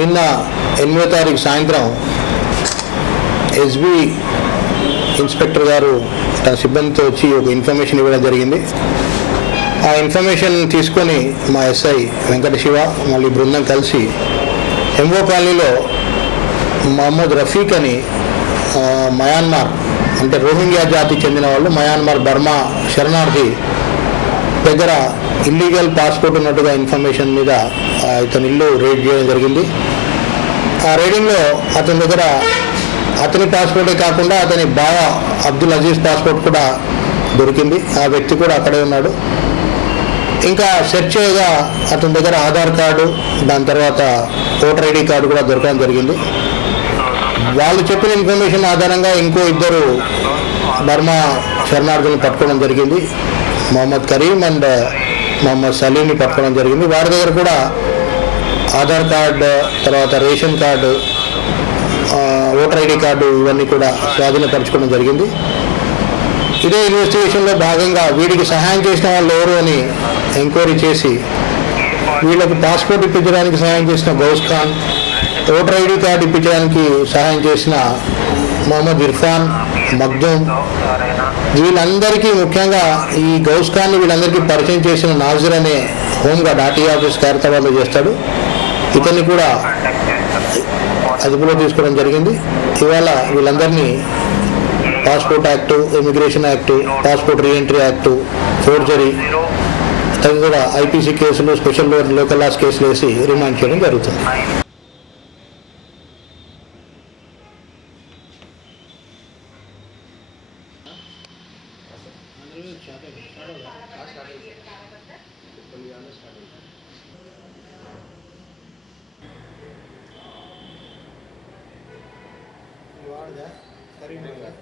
నిన్న 8వ తారీఖు సాయంత్రం ఎస్బీ ఇన్స్పెక్టర్ గారు తన సిబ్బందితో వచ్చి ఒక ఇన్ఫర్మేషన్ ఇవ్వడం జరిగింది. ఆ ఇన్ఫర్మేషన్ తీసుకొని మా ఎస్ఐ వెంకట శివ మళ్ళీ బృందం కలిసి ఎంఓ కాలనీలో మహమ్మద్ రఫీక్ అని మయన్మార్ అంటే రోహింగ్యా జాతికి చెందిన వాళ్ళు మయన్మార్ బర్మా శరణార్థి దగ్గర ఇల్లీగల్ పాస్పోర్ట్ ఉన్నట్టుగా ఇన్ఫర్మేషన్ మీద ఇతని ఇల్లు రైడ్ చేయడం జరిగింది. ఆ రైడింగ్లో అతని దగ్గర అతని పాస్పోర్టే కాకుండా అతని బావ అబ్దుల్ అజీజ్ పాస్పోర్ట్ కూడా దొరికింది. ఆ వ్యక్తి కూడా అక్కడే ఉన్నాడు. ఇంకా సెర్చ్ చేయగా అతని దగ్గర ఆధార్ కార్డు, దాని తర్వాత ఓటర్ ఐడి కార్డు కూడా దొరకడం జరిగింది. వాళ్ళు చెప్పిన ఇన్ఫర్మేషన్ ఆధారంగా ఇంకో ఇద్దరు బర్మా శరణార్థులను పట్టుకోవడం జరిగింది. మొహమ్మద్ కరీం అండ్ మొహమ్మద్ సలీంని పట్టుకోవడం జరిగింది. వారి దగ్గర కూడా ఆధార్ కార్డు, తర్వాత ration card, voter ID card ఇవన్నీ కూడా స్వాధీనపరచుకోవడం జరిగింది. ఇదే ఇన్వెస్టిగేషన్లో భాగంగా వీడికి సహాయం చేసిన వాళ్ళు ఎవరు అని ఎంక్వైరీ చేసి వీళ్ళకు పాస్పోర్ట్ ఇప్పించడానికి సహాయం చేసిన Ghouse Khan, voter ID card ఇప్పించడానికి సహాయం చేసిన మొహమ్మద్ ఇర్ఫాన్, మగ్దూమ్, వీళ్ళందరికీ ముఖ్యంగా ఈ గౌస్ ఖాన్ని వీళ్ళందరికీ పరిచయం చేసిన నాజర్ అనే హోంగార్డ్ ఆర్టీ ఆఫీస్ ఖైరతాబాద్లో చేస్తాడు. ఇతన్ని కూడా అదుపులో తీసుకోవడం జరిగింది. ఇవాళ వీళ్ళందరినీ passport act, immigration act, passport reentry act, forgery తదితర ఐపీసీ కేసులు, స్పెషల్ లోకల్ లాస్ కేసులు వేసి రిమాండ్ చేయడం జరుగుతుంది. కరీంనగర్